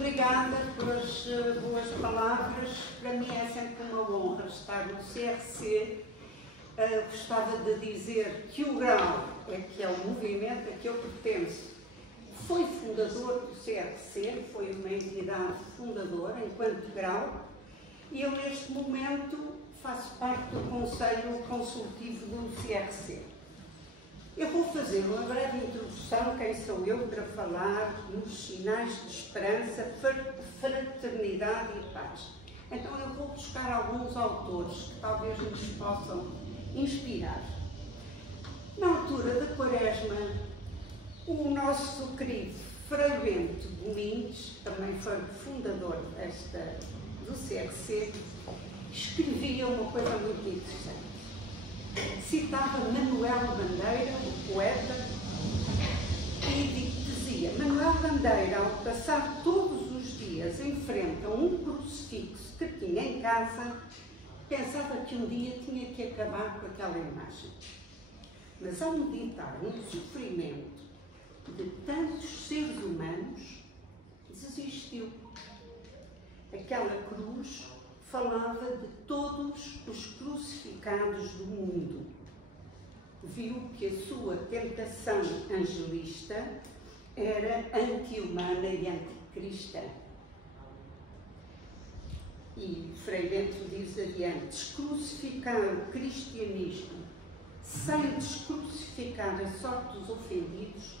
obrigada pelas boas palavras. Para mim é sempre uma honra estar no CRC. Gostava de dizer que o GRAU, que é o movimento a que eu pertenço, foi fundador do CRC, foi uma entidade fundadora enquanto GRAU, e eu neste momento faço parte do Conselho Consultivo do CRC. Eu vou fazer uma breve introdução, quem sou eu para falar nos sinais de esperança, fraternidade e paz. Então eu vou buscar alguns autores que talvez nos possam inspirar. Na altura da Quaresma, o nosso querido Frei Bento Domingos, também foi fundador do CRC, escrevia uma coisa muito interessante. Citava Manuel Bandeira, o poeta, e dizia: Manuel Bandeira, ao passar todos os dias em frente a um crucifixo que tinha em casa, pensava que um dia tinha que acabar com aquela imagem. Mas ao meditar no sofrimento de tantos seres humanos, desistiu. Aquela cruz falava de todos os crucificados do mundo. Viu que a sua tentação angelista era anti-humana e anticristã. E Frei Bento diz adiante: descrucificar o cristianismo sem descrucificar a sorte dos ofendidos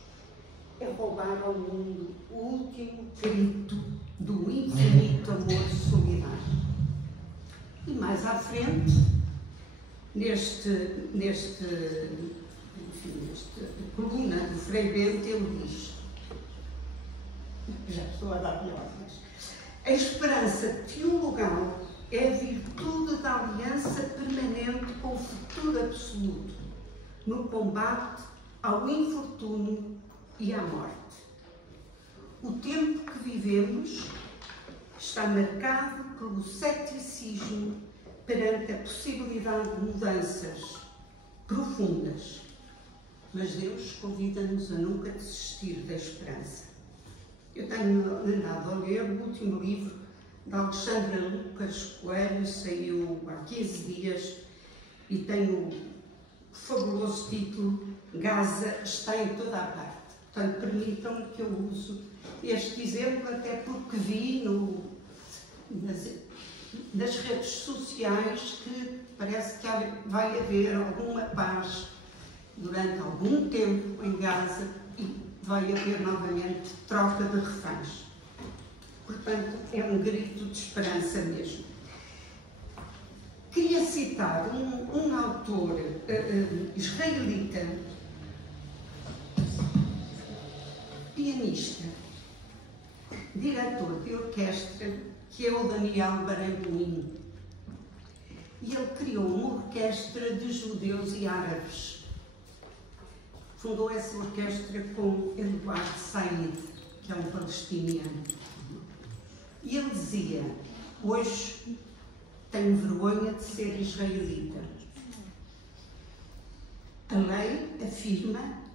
é roubar ao mundo o último grito do infinito amor solidário. E mais à frente, nesta coluna do Frei Bento, ele diz, já estou a dar-lhe ordens: a esperança teologal é a virtude da aliança permanente com o futuro absoluto, no combate ao infortúnio e à morte. O tempo que vivemos está marcado pelo ceticismo perante a possibilidade de mudanças profundas, mas Deus convida-nos a nunca desistir da esperança. Eu tenho andado a ler o último livro de Alexandra Lucas Coelho, saiu há 15 dias e tem o fabuloso título Gaza está em toda a parte. Portanto, permitam-me que eu use este exemplo, até porque vi nas redes sociais que parece que vai haver alguma paz durante algum tempo em Gaza e vai haver novamente troca de reféns. Portanto, é um grito de esperança mesmo. Queria citar um autor israelita, pianista, diretor de orquestra, que é o Daniel Barenboim. E ele criou uma orquestra de judeus e árabes. Fundou essa orquestra com Eduardo Said, que é um palestiniano. E ele dizia: hoje tenho vergonha de ser israelita. A lei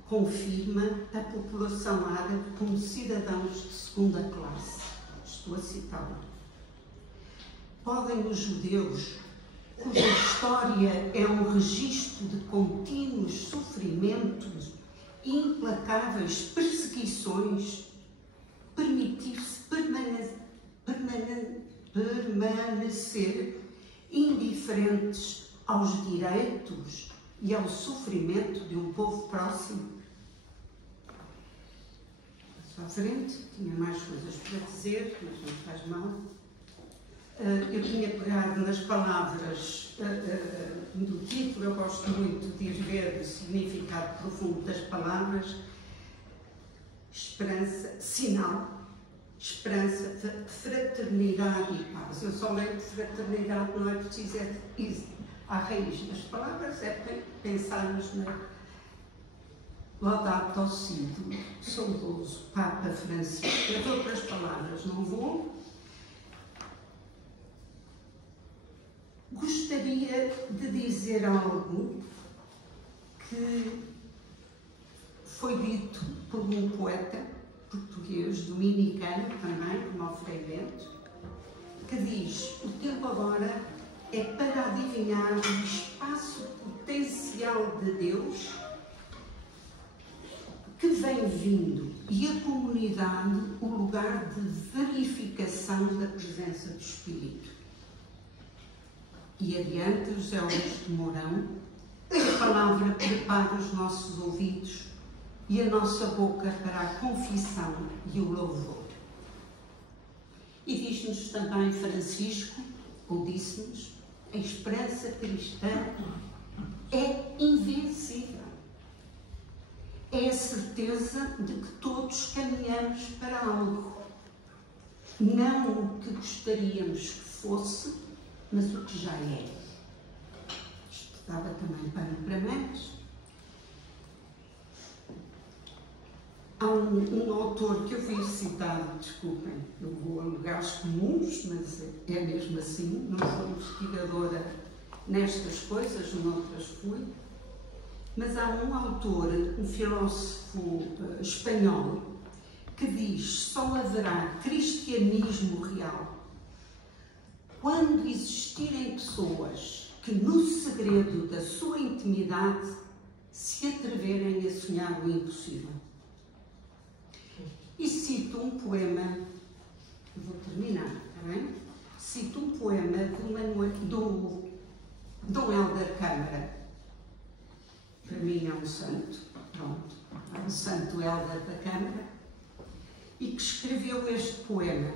confirma a população árabe como cidadãos de segunda classe. Estou a citá-lo. Podem os judeus, cuja história é um registro de contínuos sofrimentos e implacáveis perseguições, permitir-se permanecer indiferentes aos direitos e ao sofrimento de um povo próximo? Passo à frente, tinha mais coisas para dizer, mas não faz mal. Eu tinha pegado nas palavras do título, eu gosto muito de ir ver o significado profundo das palavras. Esperança, sinal, esperança, fraternidade e paz. Eu só leio de fraternidade, não é preciso ir à raiz das palavras, é pensarmos na Laudato Si, do saudoso Papa Francisco. As outras palavras não vou. Gostaria de dizer algo que foi dito por um poeta português, dominicano também, como o é para adivinhar o espaço potencial de Deus que vem vindo e a comunidade o lugar de verificação da presença do Espírito. E adiante, José Augusto Mourão, a palavra prepara os nossos ouvidos e a nossa boca para a confissão e o louvor. E diz-nos também Francisco, ou disse-nos, a esperança cristã é invencível. É a certeza de que todos caminhamos para algo. Não o que gostaríamos que fosse, mas o que já é. Isto dava também pano para mangas. Há um autor que eu vi citado, desculpem, eu vou a lugares comuns, mas é mesmo assim, não sou investigadora nestas coisas, noutras fui, mas há um autor, um filósofo espanhol, que diz: só haverá cristianismo real quando existirem pessoas que, no segredo da sua intimidade, se atreverem a sonhar o impossível. E cito um poema, vou terminar, está bem? Cito um poema do Dom Helder Câmara. Para mim é um santo, pronto, é um santo Helder da Câmara, e que escreveu este poema: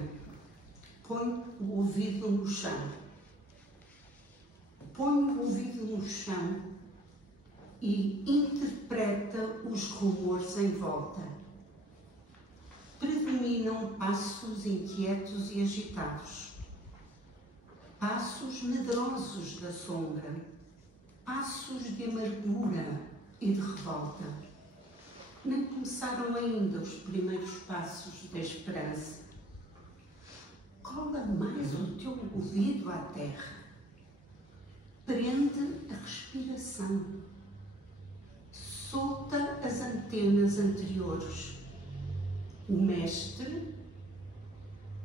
põe o ouvido no chão. Põe o ouvido no chão e interpreta os rumores em volta. Predominam passos inquietos e agitados, passos medrosos da sombra, passos de amargura e de revolta. Nem começaram ainda os primeiros passos da esperança. Cola mais o teu ouvido à terra. Prende a respiração. Solta as antenas anteriores. O mestre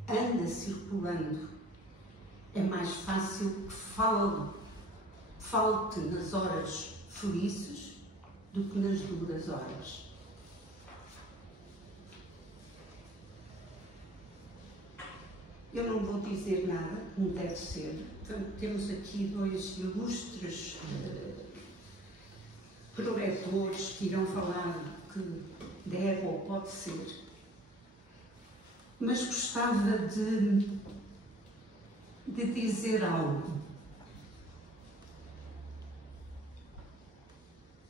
anda circulando. É mais fácil que falte nas horas felizes do que nas duras horas. Eu não vou dizer nada, como deve ser. Então, temos aqui dois ilustres preletores que irão falar que deve ou pode ser. Mas gostava de dizer algo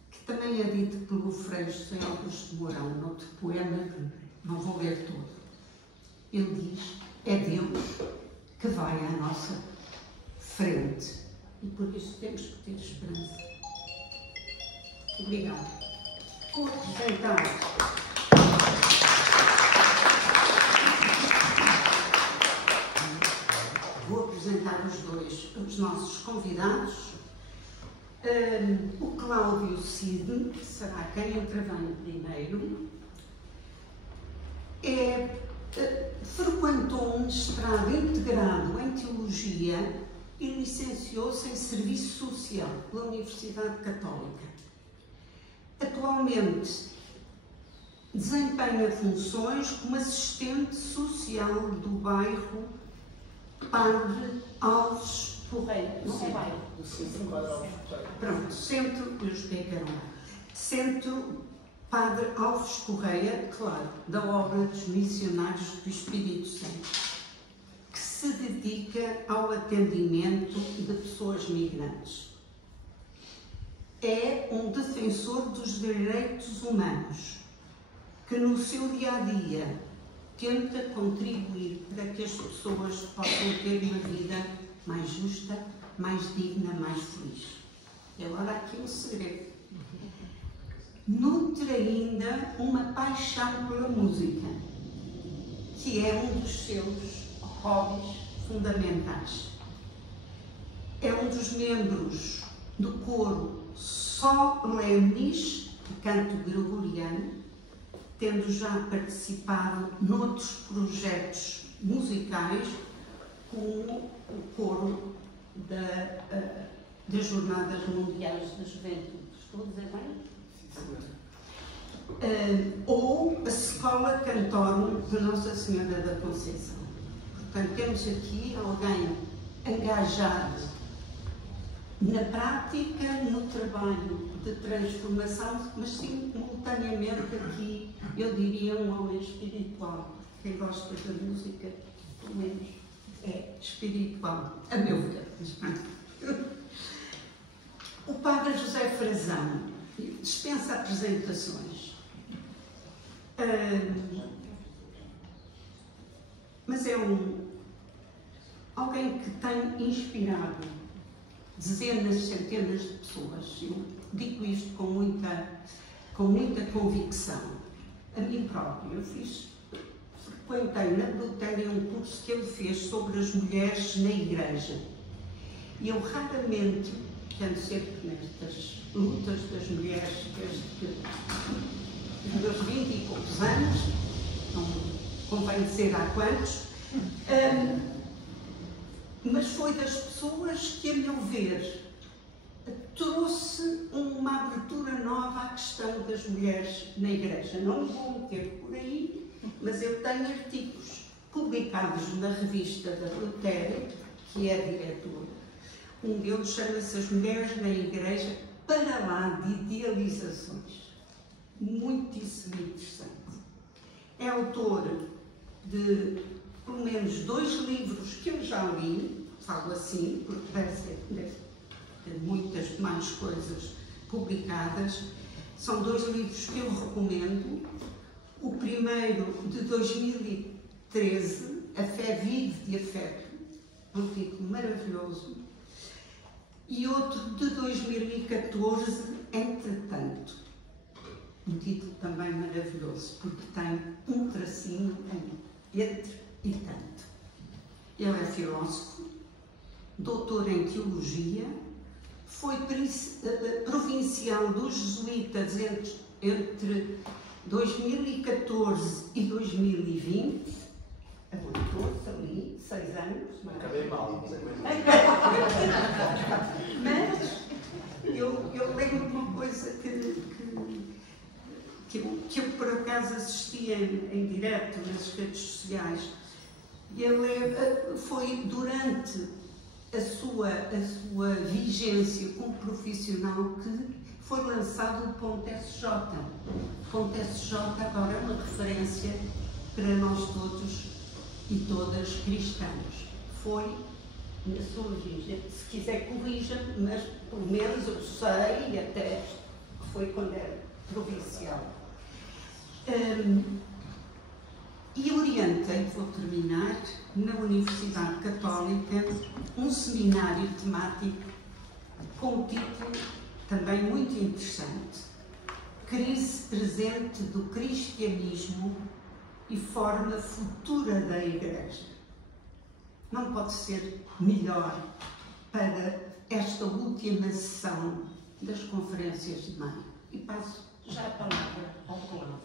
que também é dito pelo Frei José Augusto Mourão, noutro poema que não vou ler todo. Ele diz: é Deus que vai à nossa frente e por isso temos que ter esperança. Obrigada. Vou apresentar os nossos convidados. O Cláudio Cid será quem intervém primeiro. Frequentou um mestrado integrado em Teologia e licenciou-se em Serviço Social pela Universidade Católica. Atualmente desempenha funções como assistente social do bairro Padre Alves Correia. Não é bairro? Pronto, Centro Padre Alves Correia, claro, da obra dos Missionários do Espírito Santo, que se dedica ao atendimento de pessoas migrantes. É um defensor dos direitos humanos, que no seu dia-a-dia tenta contribuir para que as pessoas possam ter uma vida mais justa, mais digna, mais feliz. E agora aqui um segredo. Nutre ainda uma paixão pela música, que é um dos seus hobbies fundamentais. É um dos membros do coro Solemnis, de canto gregoriano, tendo já participado noutros projetos musicais, como o coro das Jornadas Mundiais da Juventude. Estou a dizer bem? Ou a Escola Cantorum de Nossa Senhora da Conceição. Portanto, temos aqui alguém engajado na prática, no trabalho de transformação, mas simultaneamente aqui, eu diria, um homem espiritual. Quem gosta da música, pelo menos, é espiritual, a meu ver. O Padre José Frazão dispensa apresentações, mas é alguém que tem inspirado dezenas, centenas de pessoas. Eu digo isto com muita convicção. A mim própria, frequentei na Blutéria um curso que ele fez sobre as mulheres na Igreja. E eu raramente, que ando sempre nestas lutas das mulheres desde os meus 20 e poucos anos, não convém dizer há quantos, mas foi das pessoas que, a meu ver, trouxe uma abertura nova à questão das mulheres na Igreja. Não vou meter por aí, mas eu tenho artigos publicados na revista da Blutéria, que é a diretora. Um deles chama-se As Mulheres na Igreja, para lá de idealizações. Muitíssimo interessante. É autor de pelo menos 2 livros que eu já li, falo assim, porque deve ter muitas mais coisas publicadas. São 2 livros que eu recomendo. O primeiro, de 2013, A Fé Vive de Afeto, um título maravilhoso. E outro, de 2014, Entretanto, um título também maravilhoso, porque tem um tracinho entre e tanto. Ele é filósofo, doutor em teologia, foi provincial dos jesuítas entre 2014 e 2020, aguentou-se ali 6 anos. Acabei mal. Mas eu lembro de uma coisa que eu por acaso assisti em direto nas redes sociais. Ele foi durante a sua vigência como profissional que foi lançado o Ponto SJ. O Ponto SJ agora é uma referência para nós todos e todas cristãos. Foi na sua vigência. Se quiser corrija-me, mas pelo menos eu sei até que foi quando era provincial. E orientei, vou terminar, na Universidade Católica, um seminário temático com um título também muito interessante: Crise presente do cristianismo e forma futura da Igreja. Não pode ser melhor para esta última sessão das conferências de maio. E passo já a palavra ao Colado.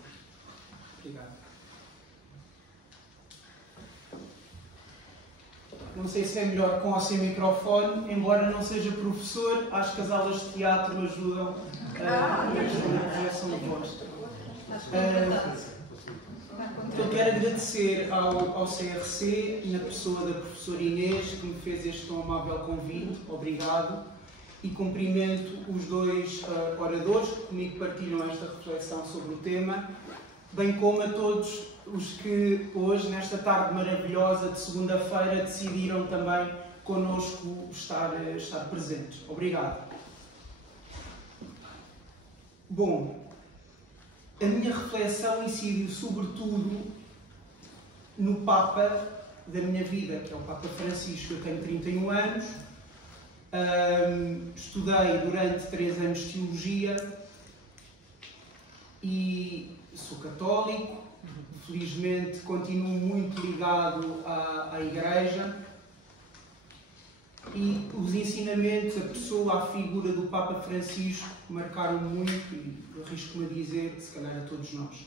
Obrigado. Não sei se é melhor com ou sem microfone, embora não seja professor, acho que as aulas de teatro ajudam a projeção de voz. Eu quero agradecer ao CRC, na pessoa da professora Inês, que me fez este tão amável convite. Obrigado. E cumprimento os 2 oradores que comigo partilham esta reflexão sobre o tema, bem como a todos os que hoje, nesta tarde maravilhosa de segunda-feira, decidiram também connosco estar presentes. Obrigado. Bom, a minha reflexão incidiu sobretudo no Papa da minha vida, que é o Papa Francisco. Eu tenho 31 anos, estudei durante 3 anos de Teologia e sou católico. Felizmente continuo muito ligado à Igreja, e os ensinamentos, a pessoa, a figura do Papa Francisco marcaram muito, e arrisco-me a dizer, se calhar a todos nós.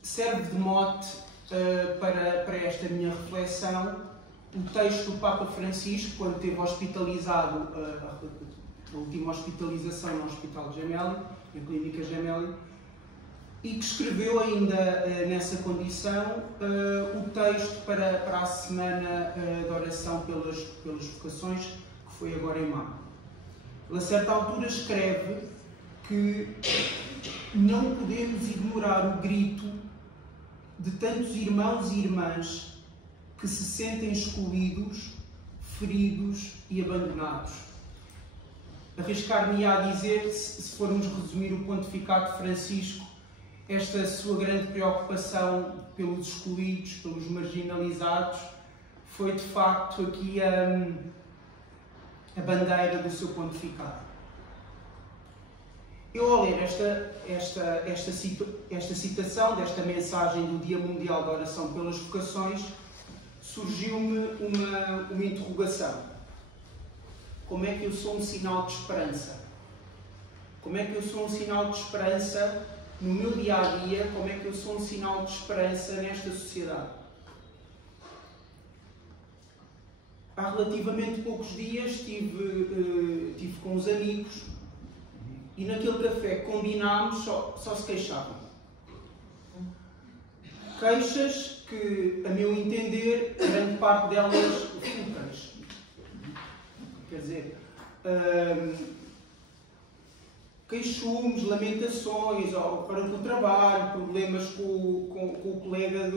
Serve de mote para esta minha reflexão o texto do Papa Francisco, quando teve hospitalizado, a última hospitalização no Hospital Gemelli, na Clínica Gemelli, e que escreveu ainda nessa condição o texto para a semana de oração pelas vocações, que foi agora em maio. Ele, a certa altura, escreve que não podemos ignorar o grito de tantos irmãos e irmãs que se sentem excluídos, feridos e abandonados. Arriscar-me a dizer, se formos resumir o pontificado de Francisco, esta sua grande preocupação pelos excluídos, pelos marginalizados, foi de facto aqui a bandeira do seu pontificado. Eu, ao ler esta citação, desta mensagem do Dia Mundial da Oração pelas Vocações, surgiu-me uma interrogação. Como é que eu sou um sinal de esperança? Como é que eu sou um sinal de esperança no meu dia-a-dia? Como é que eu sou um sinal de esperança nesta sociedade? Há relativamente poucos dias estive com uns amigos e naquele café que combinámos só se queixavam. Queixas que, a meu entender, grande parte delas fúteis. Quer dizer, queixumes, lamentações, para com o trabalho, problemas com o colega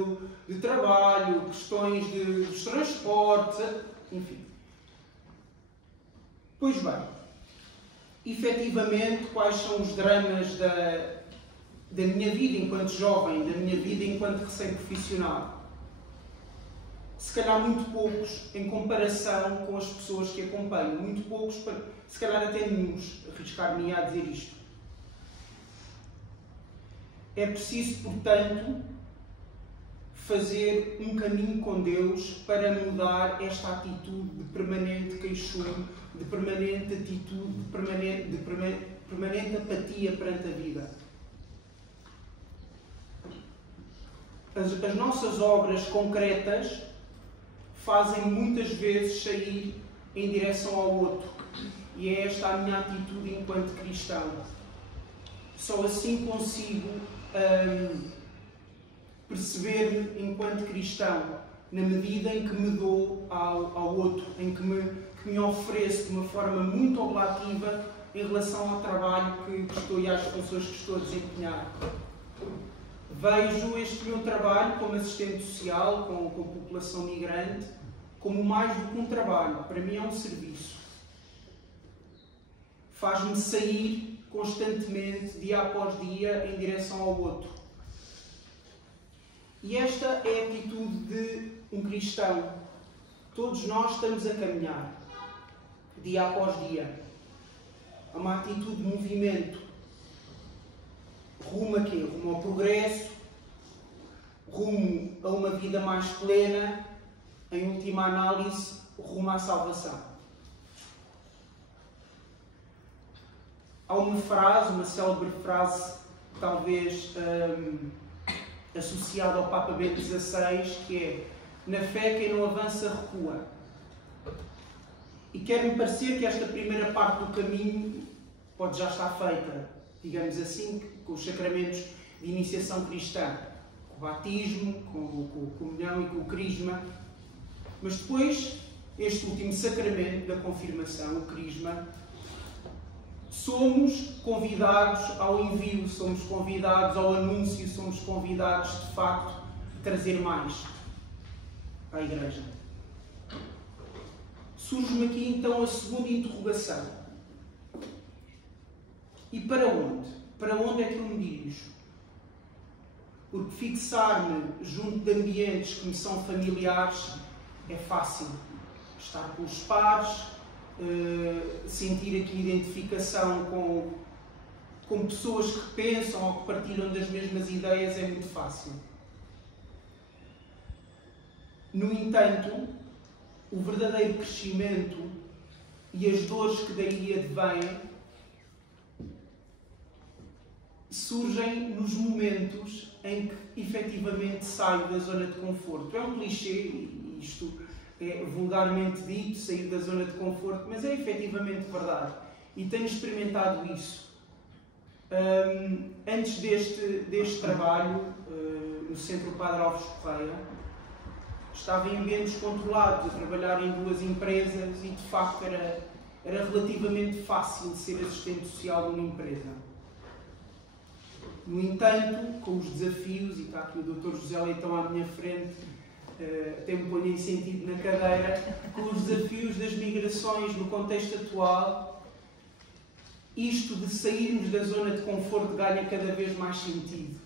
de trabalho, questões dos transportes, enfim. Pois bem, efetivamente, quais são os dramas da minha vida enquanto jovem, da minha vida enquanto recém-profissional? Se calhar muito poucos em comparação com as pessoas que acompanho. Muito poucos, se calhar até nenhuns, arriscar-me a dizer isto. É preciso, portanto, fazer um caminho com Deus para mudar esta atitude de permanente queixume, de permanente atitude, de permanente apatia perante a vida. As nossas obras concretas fazem muitas vezes sair em direção ao outro. E é esta a minha atitude enquanto cristão. Só assim consigo perceber-me enquanto cristão, na medida em que me dou ao outro, em que me ofereço de uma forma muito oblativa em relação ao trabalho que estou e às funções que estou a desempenhar. Vejo este meu trabalho como assistente social, com a população migrante, como mais do que um trabalho. Para mim é um serviço. Faz-me sair constantemente, dia após dia, em direção ao outro. E esta é a atitude de um cristão. Todos nós estamos a caminhar, dia após dia. É uma atitude de movimento. Rumo a quê? Rumo ao progresso, rumo a uma vida mais plena, em última análise, rumo à salvação. Há uma frase, uma célebre frase, talvez associada ao Papa Bento XVI, que é: na fé quem não avança recua. E quer-me parecer que esta primeira parte do caminho pode já estar feita, digamos assim, com os sacramentos de iniciação cristã, com o batismo, com a comunhão e com o crisma. Mas depois, este último sacramento da confirmação, o crisma, somos convidados ao envio, somos convidados ao anúncio, somos convidados, de facto, a trazer mais à Igreja. Surge-me aqui, então, a segunda interrogação. E para onde? Para onde é que eu me dirijo? Porque fixar-me junto de ambientes que me são familiares é fácil. Estar com os pares, sentir aqui identificação com pessoas que pensam ou que partilham das mesmas ideias é muito fácil. No entanto, o verdadeiro crescimento e as dores que daí advêm surgem nos momentos em que efetivamente saio da zona de conforto. É um clichê, isto é vulgarmente dito, sair da zona de conforto, mas é efetivamente verdade. E tenho experimentado isso. Antes deste trabalho, no Centro Padre Alves Correia, estava em ambientes controlados, a trabalhar em 2 empresas e, de facto, era relativamente fácil ser assistente social de uma empresa. No entanto, com os desafios, e está aqui o Dr. José Leitão à minha frente, até me ponho em sentido na cadeira, com os desafios das migrações no contexto atual, isto de sairmos da zona de conforto ganha cada vez mais sentido,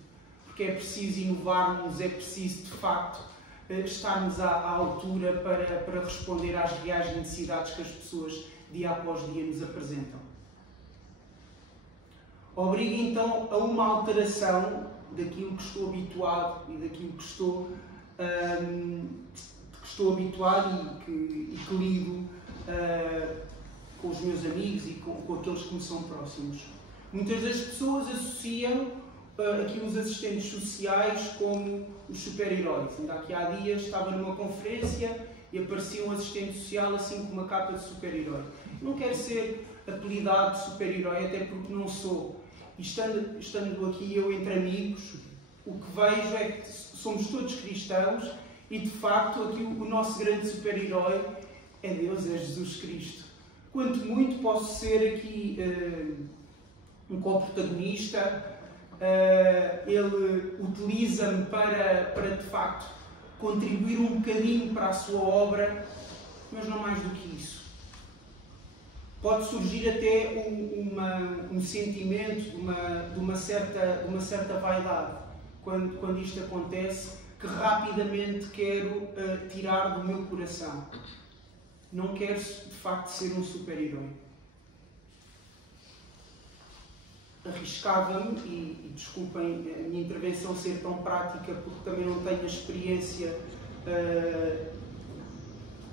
porque é preciso inovarmos, é preciso, de facto, estarmos à altura para responder às reais necessidades que as pessoas, dia após dia, nos apresentam. Obriga, então, a uma alteração daquilo que estou habituado e daquilo que estou habituado e que lido com os meus amigos e com aqueles que me são próximos. Muitas das pessoas associam aqui os assistentes sociais como os super-heróis. Ainda aqui há dias estava numa conferência e aparecia um assistente social assim com uma capa de super-herói. Não quero ser apelidado de super-herói, até porque não sou. E estando aqui eu entre amigos, o que vejo é que somos todos cristãos e, de facto, aqui o nosso grande super-herói é Deus, é Jesus Cristo. Quanto muito posso ser aqui um co-protagonista, ele utiliza-me para, de facto, contribuir um bocadinho para a sua obra, mas não mais do que isso. Pode surgir até um sentimento de uma certa vaidade quando isto acontece, que rapidamente quero tirar do meu coração. Não quero, de facto, ser um super-herói. Arriscava-me, e desculpem a minha intervenção ser tão prática, porque também não tenho a experiência,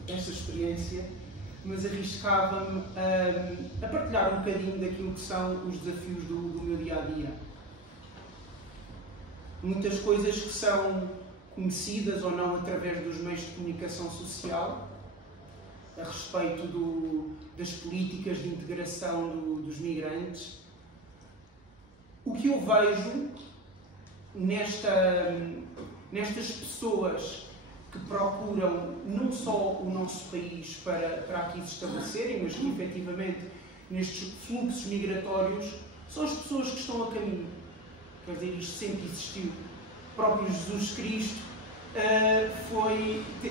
esta experiência, mas arriscava-me a partilhar um bocadinho daquilo que são os desafios do meu dia-a-dia. Muitas coisas que são conhecidas ou não através dos meios de comunicação social, a respeito das políticas de integração dos migrantes. O que eu vejo nestas pessoas que procuram não só o nosso país para aqui se estabelecerem, mas que efetivamente nestes fluxos migratórios são as pessoas que estão a caminho. Quer dizer, isto sempre existiu. O próprio Jesus Cristo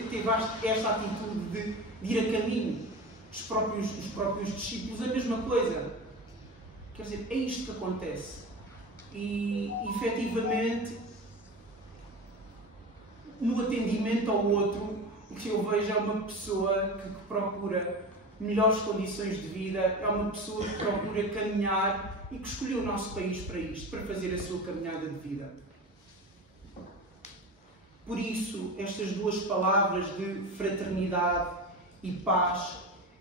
teve esta atitude de ir a caminho. Os próprios discípulos, a mesma coisa. Quer dizer, é isto que acontece. E, efetivamente, no atendimento ao outro, o que eu vejo é uma pessoa que procura melhores condições de vida, é uma pessoa que procura caminhar e que escolheu o nosso país para isto, para fazer a sua caminhada de vida. Por isso, estas 2 palavras de fraternidade e paz,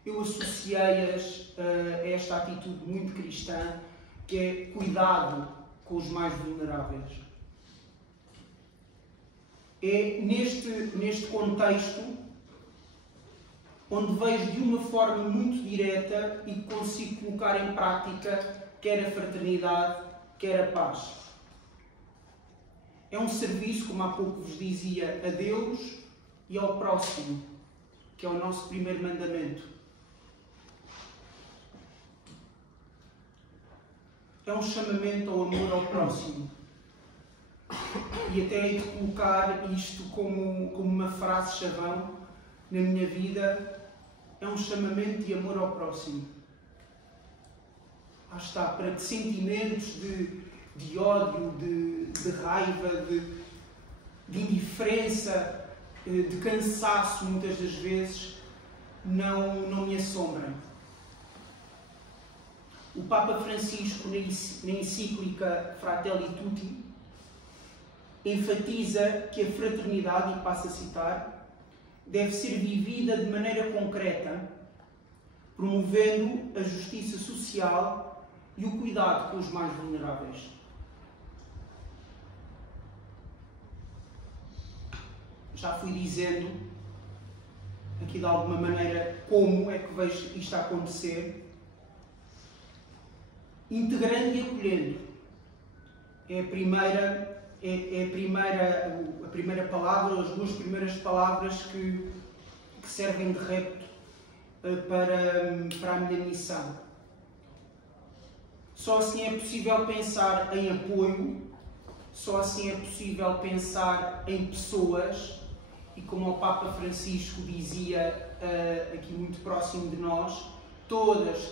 eu associei-as a esta atitude muito cristã, que é cuidado com os mais vulneráveis. É neste contexto onde vejo de uma forma muito direta e consigo colocar em prática quer a fraternidade, quer a paz. É um serviço, como há pouco vos dizia, a Deus e ao próximo, que é o nosso primeiro mandamento. É um chamamento ao amor ao próximo. E até hei de colocar isto como uma frase-chavão na minha vida, é um chamamento de amor ao próximo. Lá está, para que sentimentos de ódio, de raiva, de indiferença, de cansaço, muitas das vezes, não me assombrem. O Papa Francisco, na encíclica Fratelli Tutti, enfatiza que a fraternidade, e passo a citar, deve ser vivida de maneira concreta, promovendo a justiça social e o cuidado com os mais vulneráveis. já fui dizendo aqui de alguma maneira como é que vejo isto a acontecer. Integrando e acolhendo é a primeira palavra, as duas primeiras palavras que servem de repto para a minha missão. Só assim é possível pensar em apoio, só assim é possível pensar em pessoas, e como o Papa Francisco dizia aqui muito próximo de nós, todas.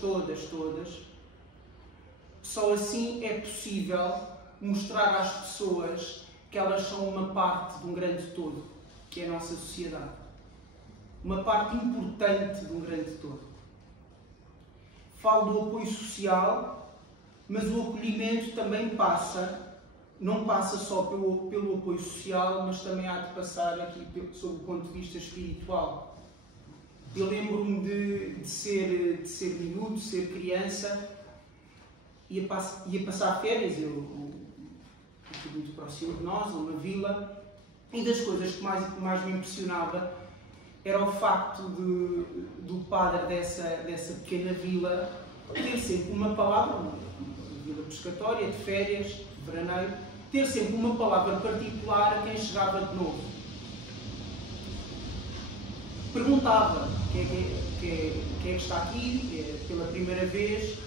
Só assim é possível mostrar às pessoas que elas são uma parte de um grande todo, que é a nossa sociedade. Uma parte importante de um grande todo. Falo do apoio social, mas o acolhimento também não passa só pelo apoio social, mas também há de passar aqui sob o ponto de vista espiritual. Eu lembro-me de ser miúdo, de ser criança, ia passar férias, aqui muito próximo de nós, numa vila, e das coisas que mais me impressionava era o facto do padre dessa pequena vila ter sempre uma palavra, uma vila pescatória, de férias, de veraneio, ter sempre uma palavra particular a quem chegava de novo. Perguntava quem é que está aqui pela primeira vez.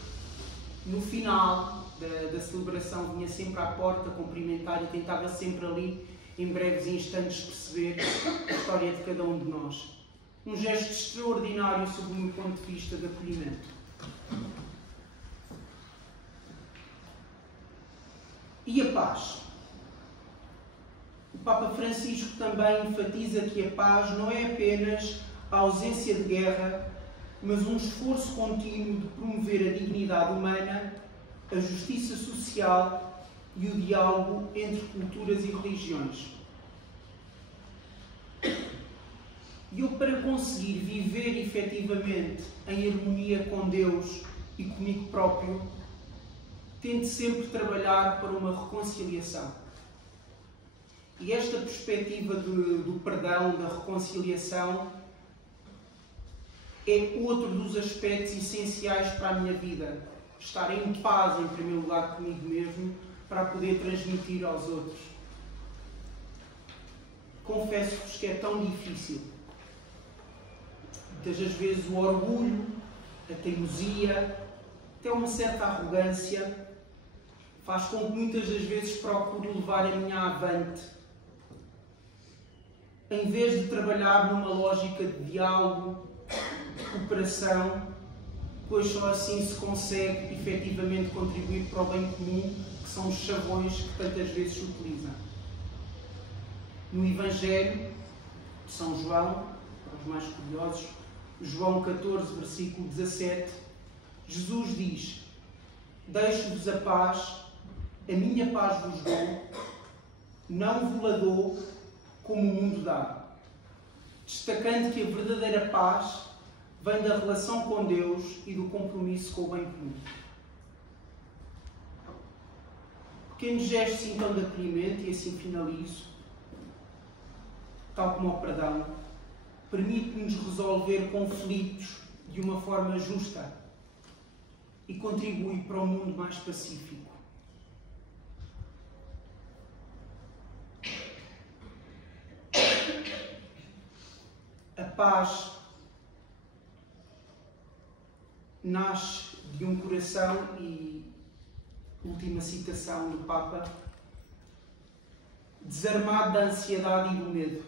No final da celebração vinha sempre à porta cumprimentar e tentava sempre ali, em breves instantes, perceber a história de cada um de nós. Um gesto extraordinário sob o meu ponto de vista de acolhimento. E a paz? O Papa Francisco também enfatiza que a paz não é apenas a ausência de guerra, mas um esforço contínuo de promover a dignidade humana, a justiça social e o diálogo entre culturas e religiões. E eu, para conseguir viver efetivamente em harmonia com Deus e comigo próprio, tento sempre trabalhar para uma reconciliação. E esta perspectiva do perdão, da reconciliação, é outro dos aspectos essenciais para a minha vida. Estar em paz, em primeiro lugar, comigo mesmo, para poder transmitir aos outros. Confesso-vos que é tão difícil. Muitas das vezes o orgulho, a teimosia, até uma certa arrogância, faz com que muitas das vezes procure levar a minha avante. Em vez de trabalhar numa lógica de diálogo, de cooperação, pois só assim se consegue efetivamente contribuir para o bem comum, que são os chavões que tantas vezes se utilizam. No Evangelho de São João, para os mais curiosos, João 14, versículo 17, Jesus diz: deixo-vos a paz, a minha paz vos dou, não vos a dou como o mundo dá. Destacando que a verdadeira paz vem da relação com Deus e do compromisso com o bem comum. Pequenos gestos então de acolhimento, e assim finalizo, tal como o perdão, permite-nos resolver conflitos de uma forma justa e contribui para um mundo mais pacífico. A paz nasce de um coração, e última citação do Papa, desarmado da ansiedade e do medo.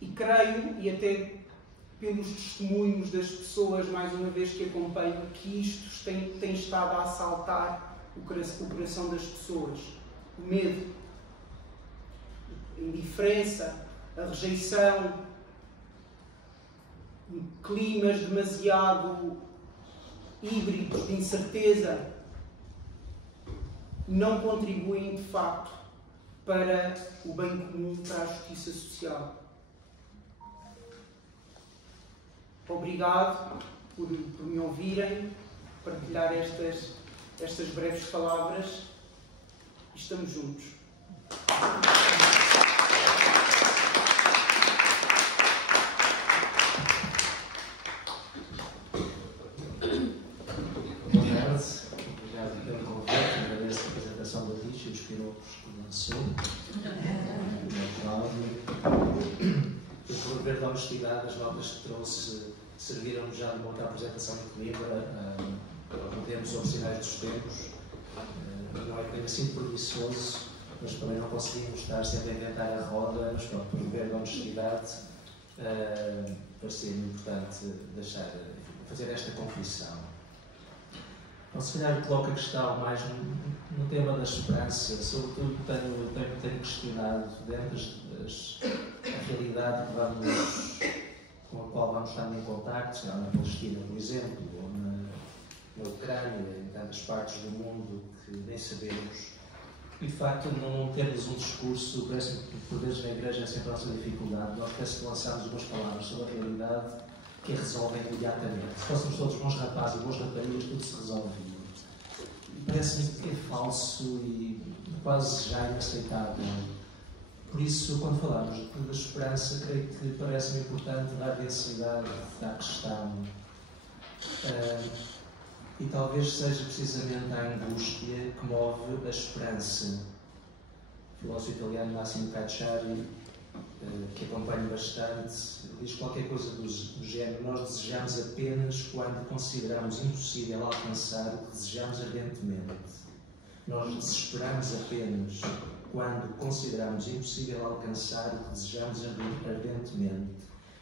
E creio, e até pelos testemunhos das pessoas, mais uma vez, que acompanho, que isto tem estado a assaltar o coração das pessoas. O medo, a indiferença, a rejeição, climas demasiado híbridos de incerteza, não contribuem, de facto, para o bem comum, para a justiça social. Obrigado por me ouvirem, partilhar estas breves palavras. Estamos juntos. dever de honestidade, as notas que trouxe serviram-nos já de uma outra apresentação em Coimbra, algum tempo sobre sinais dos tempos. Não é que tenha sido preguiçoso, mas também não conseguimos estar sempre a inventar a roda, mas pronto, por dever de honestidade, parecia-me importante fazer esta confissão. Então, se calhar coloco a questão mais no tema da esperança, sobretudo tenho questionado dentro da realidade com a qual vamos estando em contacto, se calhar na Palestina, por exemplo, ou na Ucrânia, em tantas partes do mundo que nem sabemos. E de facto, não termos um discurso, parece que por vezes na Igreja é sempre a nossa dificuldade. Nós parece que lançamos umas palavras sobre a realidade que a resolvem imediatamente. Se fôssemos todos bons rapazes e bons raparigas, tudo se resolvia. Parece-me que é falso e quase já inaceitável. Por isso, quando falamos da esperança, creio que parece-me importante dar densidade à questão. E talvez seja precisamente a angústia que move a esperança. O filósofo italiano Massimo Cacciari, que acompanho bastante, diz qualquer coisa do género: nós desejamos apenas quando consideramos impossível alcançar o que desejamos ardentemente. Nós desesperamos apenas quando consideramos impossível alcançar o que desejamos ardentemente.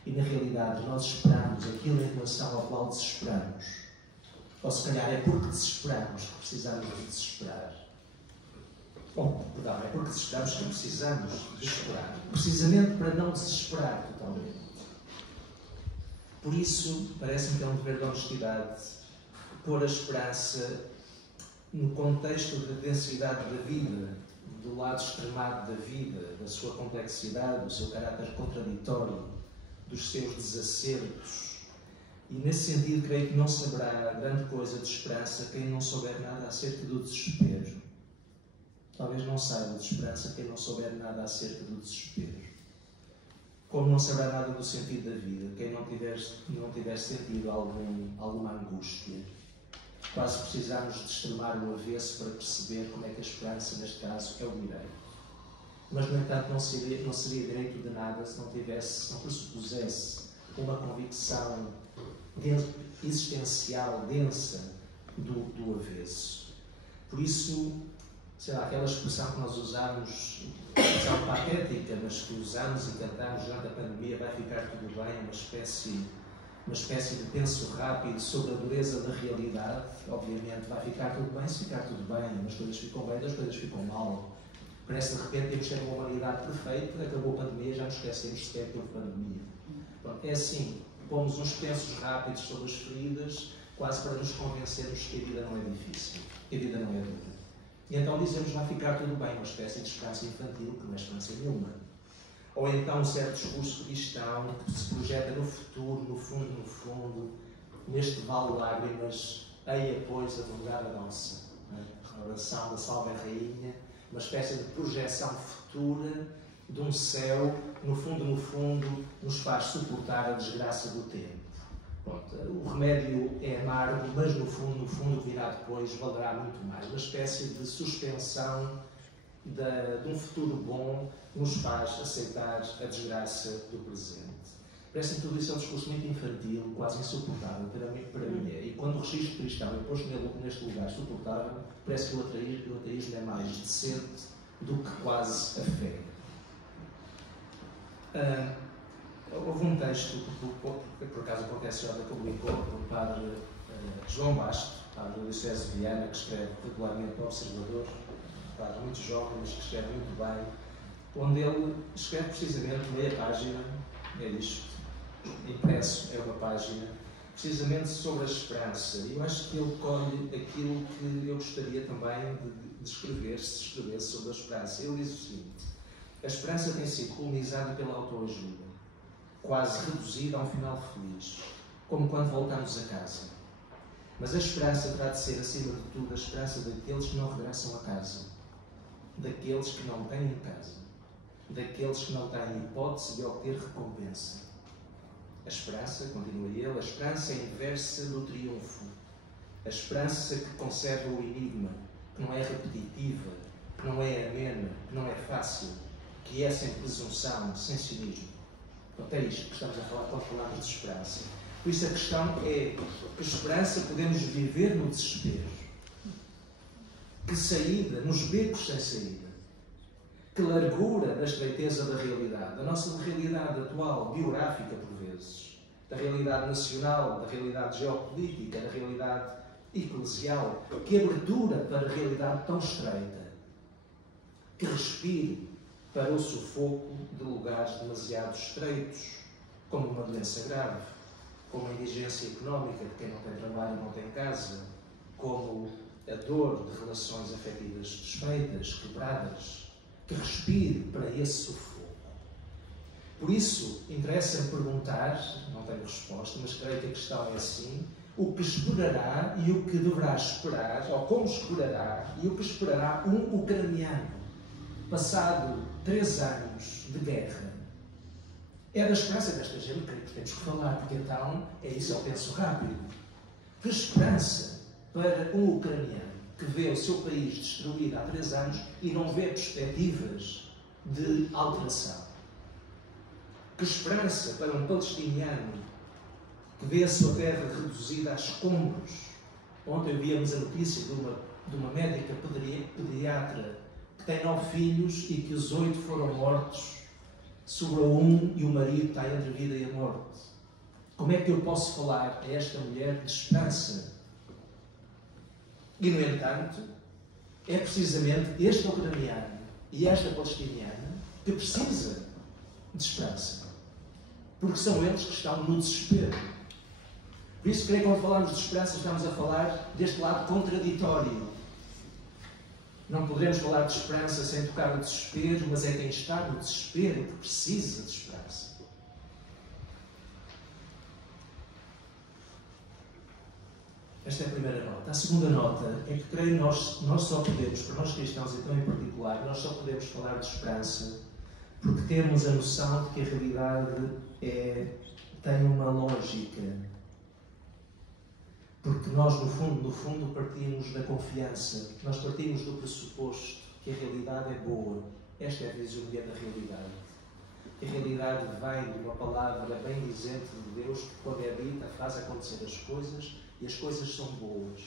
E na realidade nós esperamos aquilo em relação ao qual desesperamos. Ou se calhar é porque desesperamos que precisamos de desesperar. Perdão, é porque desesperamos que precisamos de esperar. Precisamente para não desesperar totalmente. Por isso, parece-me que é um dever de honestidade pôr a esperança no contexto da densidade da vida, do lado extremado da vida, da sua complexidade, do seu caráter contraditório, dos seus desacertos. E nesse sentido, creio que não saberá grande coisa de esperança quem não souber nada acerca do desespero. Talvez não saiba de esperança quem não souber nada acerca do desespero. Como não saberá nada do sentido da vida quem não tiver sentido alguma angústia. Quase precisamos de extremar o avesso para perceber como é que a esperança, neste caso, é o direito. Mas, no entanto, não seria direito de nada se não pressupusesse uma convicção existencial, densa, do avesso. Por isso, sei lá, aquela expressão que nós usamos, expressão patética, mas que usamos e cantamos durante a pandemia, vai ficar tudo bem, uma espécie de penso rápido sobre a dureza da realidade. Obviamente vai ficar tudo bem se ficar tudo bem, as coisas ficam bem, as coisas ficam mal. Parece de repente temos que ter uma humanidade perfeita, acabou a pandemia, já nos esquecemos sequer que houve pandemia. Pronto, é assim, pomos uns pensos rápidos sobre as feridas, quase para nos convencermos que a vida não é difícil, que a vida não é dura. E então dizemos vai ficar tudo bem, uma espécie de esperança infantil que não é esperança nenhuma. Ou então um certo discurso cristão que se projeta no futuro, no fundo, neste vale de lágrimas, eia pois advogada nossa, a oração da Salve Rainha, uma espécie de projeção futura de um céu, no fundo, nos faz suportar a desgraça do tempo. Pronto, o remédio é amargo, mas no fundo, o que virá depois valerá muito mais. Uma espécie de suspensão de um futuro bom que nos faz aceitar a desgraça do presente. Parece-me que tudo isso é um discurso muito infantil, quase insuportável para mim. E quando o registro cristão é posto neste lugar suportável, parece que o ateísmo é mais decente do que quase a fé. Houve um texto que por acaso acontece já, publicou pelo padre João Basto, padre do Diocese de Viana, que escreve regularmente no Observador, um padre muito jovem, mas que escreve muito bem, onde ele escreve precisamente meia página, é isto, impresso, é uma página, precisamente sobre a esperança. E eu acho que ele colhe aquilo que eu gostaria também de escrever, se escrevesse sobre a esperança. Ele diz o seguinte: a esperança tem sido colonizada pela autoajuda, quase reduzida a um final feliz, como quando voltamos a casa. Mas a esperança terá de ser, acima de tudo, a esperança daqueles que não regressam a casa, daqueles que não têm casa, daqueles que não têm hipótese de obter recompensa. A esperança, continua ele, a esperança é inversa do triunfo. A esperança que conserva o enigma, que não é repetitiva, que não é amena, que não é fácil, que é sem presunção, sem cinismo. Portanto, é isto que estamos a falar quando falamos de esperança. Por isso a questão é que esperança podemos viver no desespero. Que saída, nos becos sem saída. Que largura na estreiteza da realidade. Da nossa realidade atual, biográfica por vezes. Da realidade nacional, da realidade geopolítica, da realidade eclesial. Que abertura para a realidade tão estreita. Que respire para o sufoco de lugares demasiado estreitos, como uma doença grave, como a indigência económica de quem não tem trabalho e não tem casa, como a dor de relações afetivas desfeitas, quebradas, que respire para esse sufoco. Por isso, interessa-me perguntar, não tenho resposta, mas creio que a questão é assim, o que esperará e o que deverá esperar, ou como esperará e o que esperará um ucraniano, passado 3 anos de guerra. É da esperança desta gente que temos que falar, porque então é isso, eu penso rápido. Que esperança para um ucraniano que vê o seu país destruído há 3 anos e não vê perspectivas de alteração. Que esperança para um palestiniano que vê a sua terra reduzida a escombros. Ontem víamos a notícia de uma médica pediatra que tem 9 filhos e que os 8 foram mortos, sobrou um e o marido está entre a vida e a morte. Como é que eu posso falar a esta mulher de esperança? E, no entanto, é precisamente este ucraniano e esta palestiniana que precisa de esperança. Porque são eles que estão no desespero. Por isso, creio que quando falamos de esperança, estamos a falar deste lado contraditório. Não poderemos falar de esperança sem tocar no desespero, mas é quem está no desespero que precisa de esperança. Esta é a primeira nota. A segunda nota é que creio que nós só podemos, para nós cristãos então em particular, nós só podemos falar de esperança porque temos a noção de que a realidade tem uma lógica. Porque nós, no fundo, partimos da confiança, nós partimos do pressuposto que a realidade é boa. Esta é a fisionomia da realidade. A realidade vem de uma palavra bem dizente de Deus, que quando é dita faz acontecer as coisas e as coisas são boas.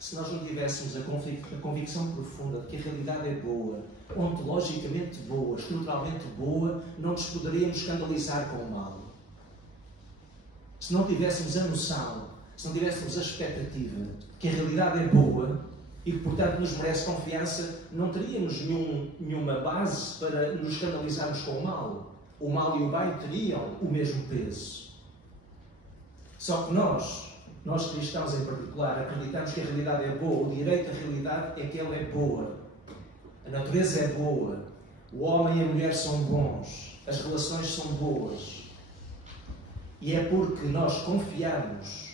Se nós não tivéssemos a convicção profunda de que a realidade é boa, ontologicamente boa, estruturalmente boa, não nos poderíamos escandalizar com o mal. Se não tivéssemos a noção, se não tivéssemos a expectativa de que a realidade é boa e que, portanto, nos merece confiança, não teríamos nenhuma base para nos escandalizarmos com o mal. O mal e o bem teriam o mesmo peso. Só que nós cristãos em particular, acreditamos que a realidade é boa. O direito à realidade é que ela é boa. A natureza é boa. O homem e a mulher são bons. As relações são boas. E é porque nós confiamos,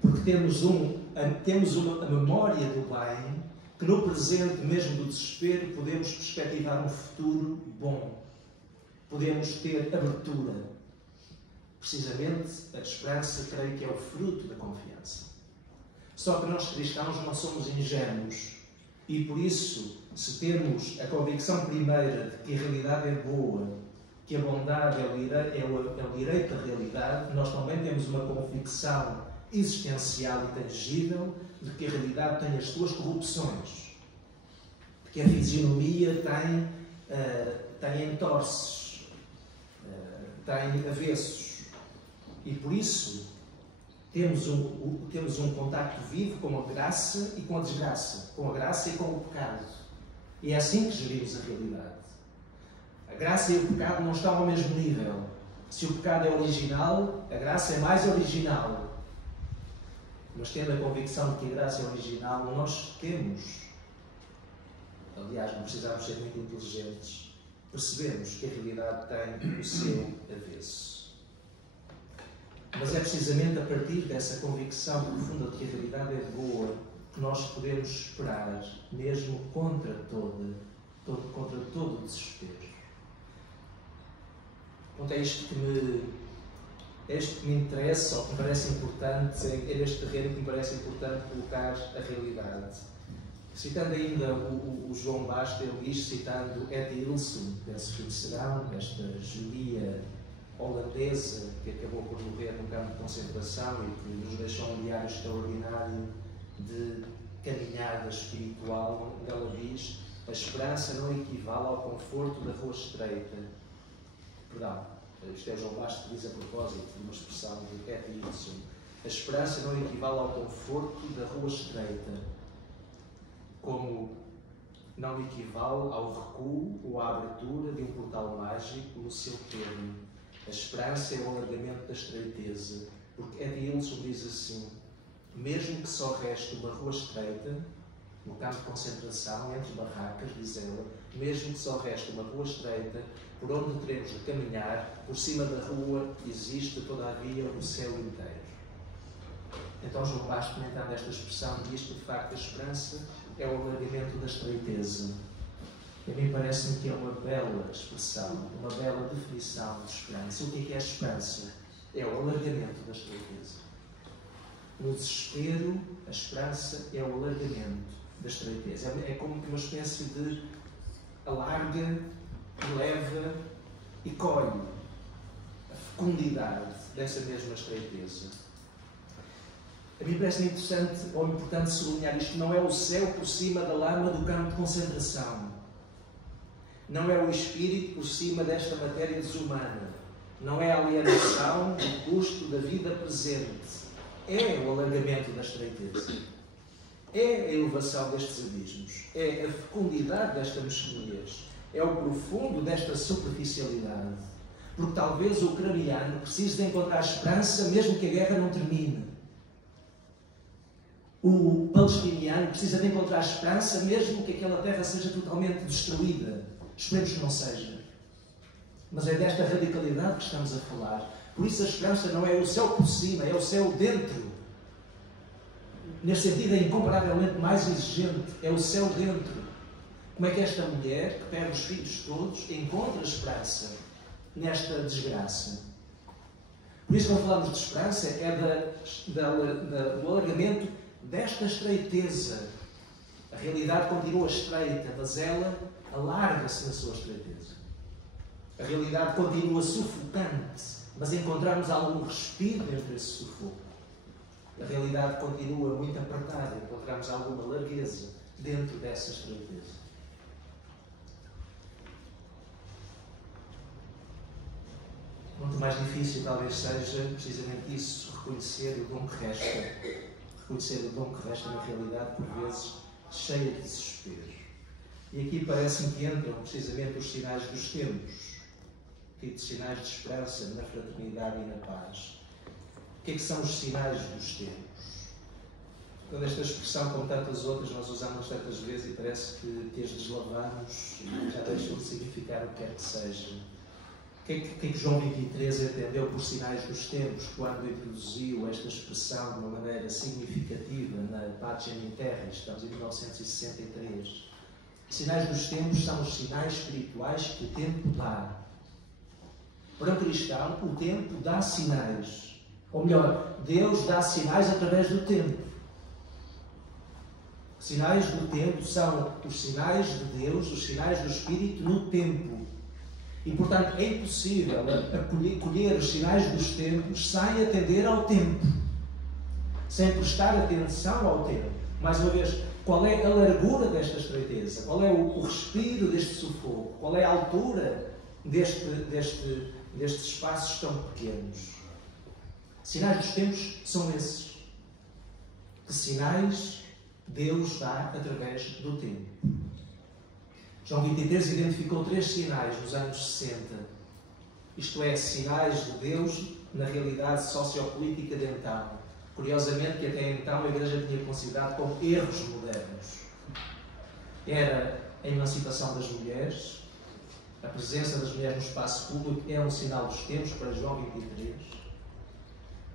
porque temos a memória do bem, que no presente mesmo do desespero podemos perspectivar um futuro bom. Podemos ter abertura. Precisamente, a esperança, creio que é o fruto da confiança. Só que nós cristãos não somos ingênuos. E por isso, se temos a convicção primeira de que a realidade é boa, que a bondade é o direito da realidade, nós também temos uma convicção existencial e tangível de que a realidade tem as suas corrupções, de que a fisionomia tem entorces, tem avessos. E por isso temos um contacto vivo com a graça e com a desgraça, com a graça e com o pecado. E é assim que gerimos a realidade. A graça e o pecado não estão ao mesmo nível. Se o pecado é original, a graça é mais original. Mas tendo a convicção de que a graça é original, nós temos, aliás, não precisamos ser muito inteligentes, percebemos que a realidade tem o seu avesso. Mas é precisamente a partir dessa convicção profunda de que a realidade é boa que nós podemos esperar, mesmo contra todo o desespero. Então, é isto que me interessa, ou que me parece importante, é neste terreno que me parece importante colocar a realidade. Citando ainda o João Basta, ele diz, citando Etty Hillesum, penso que serão, esta judia holandesa que acabou por morrer num campo de concentração e que nos deixou um diário extraordinário de caminhada espiritual, onde ela diz: a esperança não equivale ao conforto da rua estreita. Perdão, isto é João Bastos que diz a propósito de uma expressão de Cathy Hudson. A esperança não equivale ao conforto da rua estreita, como não equivale ao recuo ou à abertura de um portal mágico no seu termo. A esperança é o alargamento da estreiteza, porque Cathy Hudson diz assim: mesmo que só reste uma rua estreita, no campo de concentração, entre barracas, diz ela, mesmo que só reste uma rua estreita, por onde teremos de caminhar, por cima da rua existe, todavia, o céu inteiro. Então João Bastos, comentando esta expressão, diz que, de facto, a esperança é o alargamento da estreiteza. A mim parece-me que é uma bela expressão, uma bela definição de esperança. O que é a esperança? É o alargamento da estreiteza. No desespero, a esperança é o alargamento da estreiteza. É como que uma espécie de alarga, leva e colhe a fecundidade dessa mesma estreiteza. A mim parece interessante ou importante sublinhar isto. Não é o céu por cima da lama do campo de concentração. Não é o espírito por cima desta matéria desumana. Não é a alienação do custo da vida presente. É o alargamento da estreiteza. É a elevação destes abismos. É a fecundidade desta mesquinhez. É o profundo desta superficialidade. Porque talvez o ucraniano precise de encontrar esperança mesmo que a guerra não termine. O palestiniano precisa de encontrar esperança mesmo que aquela terra seja totalmente destruída. Esperemos que não seja. Mas é desta radicalidade que estamos a falar. Por isso a esperança não é o céu por cima, é o céu dentro. Neste sentido é incomparavelmente mais exigente. É o céu dentro. Como é que esta mulher, que perde os filhos todos, encontra esperança nesta desgraça? Por isso, quando falamos de esperança, é do alargamento desta estreiteza. A realidade continua estreita, mas ela alarga-se na sua estreiteza. A realidade continua sufocante, mas encontramos algum respiro dentro desse sufoco. A realidade continua muito apertada, encontramos alguma largueza dentro dessa estreiteza. Quanto mais difícil talvez seja precisamente isso, reconhecer o dom que resta. Reconhecer o dom que resta na realidade, por vezes, cheia de desespero. E aqui parece-me que entram precisamente os sinais dos tempos, tipo de sinais de esperança na fraternidade e na paz. O que é que são os sinais dos tempos? Quando esta expressão, como tantas outras, nós usamos tantas vezes e parece que as deslavamos e já deixam de significar o que quer que seja. O que é que João 23 entendeu por sinais dos tempos quando introduziu esta expressão de uma maneira significativa na Pacem in Terra? Estamos em 1963. Sinais dos tempos são os sinais espirituais que o tempo dá. Para um cristão, o tempo dá sinais. Ou melhor, Deus dá sinais através do tempo. Sinais do tempo são os sinais de Deus, os sinais do Espírito no tempo. E, portanto, é impossível colher os sinais dos tempos sem atender ao tempo, sem prestar atenção ao tempo. Mais uma vez, qual é a largura desta estreiteza? Qual é o respiro deste sufoco? Qual é a altura destes espaços tão pequenos? Sinais dos tempos são esses. Que sinais Deus dá através do tempo? João 23 identificou 3 sinais nos anos 60. Isto é, sinais de Deus na realidade sociopolítica de então. Curiosamente, que até então a Igreja tinha considerado como erros modernos. Era a emancipação das mulheres, a presença das mulheres no espaço público é um sinal dos tempos para João 23.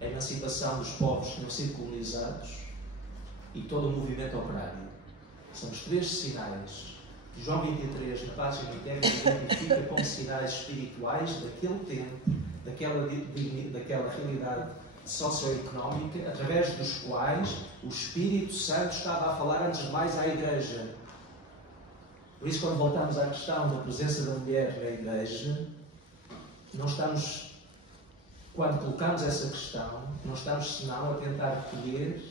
A emancipação dos povos que tinham sido colonizados e todo o movimento operário. São os 3 sinais que João 23, na Pacem in Terra, identifica como sinais espirituais daquele tempo, daquela realidade socioeconómica, através dos quais o Espírito Santo estava a falar antes de mais à Igreja. Por isso, quando voltamos à questão da presença da mulher na Igreja, não estamos quando colocamos essa questão, não estamos senão a tentar colher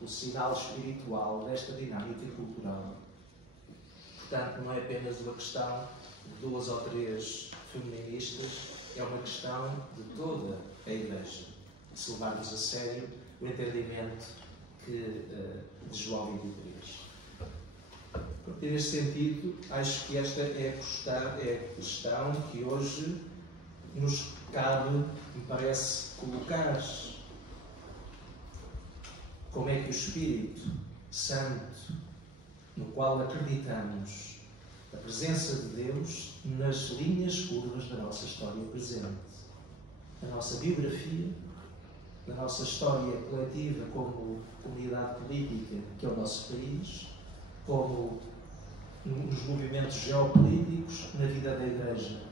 o sinal espiritual desta dinâmica cultural. Portanto, não é apenas uma questão de 2 ou 3 feministas, é uma questão de toda a Igreja. Se levarmos a sério o entendimento de João 23. Neste sentido, acho que esta é a questão que hoje nos cabe, me parece, colocar. Como é que o Espírito Santo, no qual acreditamos, a presença de Deus nas linhas curvas da nossa história presente, na nossa biografia, na nossa história coletiva como comunidade política, que é o nosso país, como nos movimentos geopolíticos, na vida da Igreja.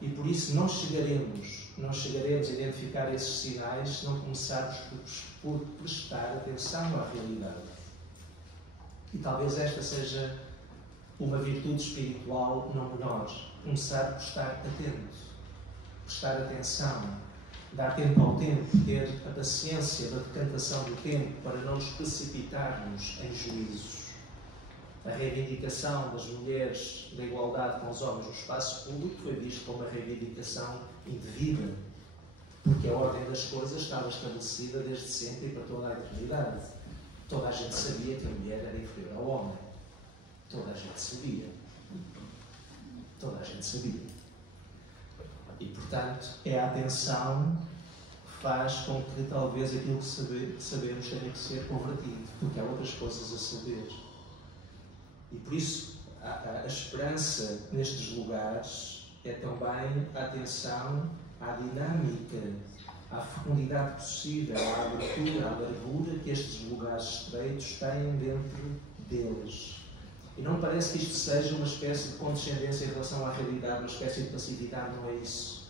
E por isso não chegaremos a identificar esses sinais se não começarmos por prestar atenção à realidade. E talvez esta seja uma virtude espiritual não menor. Começar por estar atento, prestar atenção, dar tempo ao tempo, ter a paciência da decantação do tempo para não nos precipitarmos em juízos. A reivindicação das mulheres da igualdade com os homens no espaço público foi vista como uma reivindicação indevida, porque a ordem das coisas estava estabelecida desde sempre e para toda a eternidade. Toda a gente sabia que a mulher era inferior ao homem. Toda a gente sabia. Toda a gente sabia. E, portanto, é a atenção que faz com que talvez aquilo que sabemos tenha que ser convertido, porque há outras coisas a saber. E por isso a esperança nestes lugares é também a atenção à dinâmica, à fecundidade possível, à abertura, à largura que estes lugares estreitos têm dentro deles. E não parece que isto seja uma espécie de condescendência em relação à realidade, uma espécie de passividade, não é isso.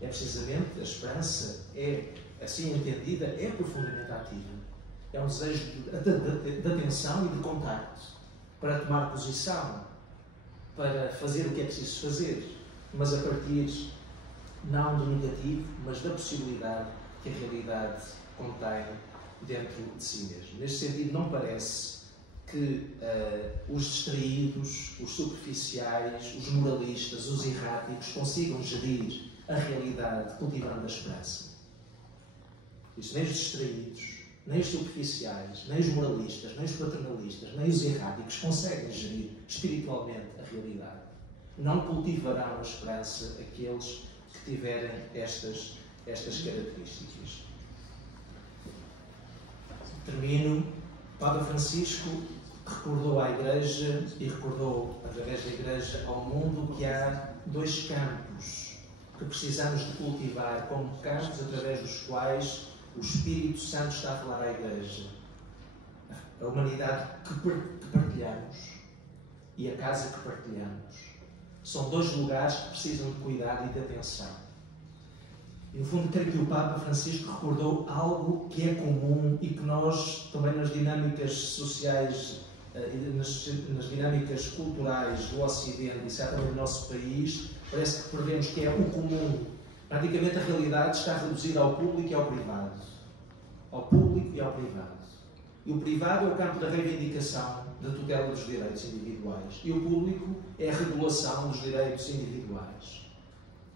É precisamente a esperança, assim entendida, é profundamente ativa. É um desejo de atenção e de contacto, para tomar posição, para fazer o que é preciso fazer, mas a partir não do negativo, mas da possibilidade que a realidade contém dentro de si mesmo. Neste sentido, não parece que os distraídos, os superficiais, os moralistas, os erráticos consigam gerir a realidade cultivando a esperança. Isso, nem os distraídos, nem os superficiais, nem os moralistas, nem os paternalistas, nem os erráticos conseguem gerir espiritualmente a realidade. Não cultivarão a esperança aqueles que tiverem estas características. Termino. Papa Francisco recordou à Igreja e recordou, através da Igreja, ao mundo que há 2 campos que precisamos de cultivar como campos através dos quais o Espírito Santo está a falar à Igreja. A humanidade que partilhamos e a casa que partilhamos. São 2 lugares que precisam de cuidado e de atenção. E, no fundo, creio que o Papa Francisco recordou algo que é comum e que nós, também nas dinâmicas sociais, nas dinâmicas culturais do Ocidente e certamente do nosso país, parece que perdemos que é o comum. Praticamente a realidade está reduzida ao público e ao privado. Ao público e ao privado. E o privado é o campo da reivindicação da tutela dos direitos individuais. E o público é a regulação dos direitos individuais.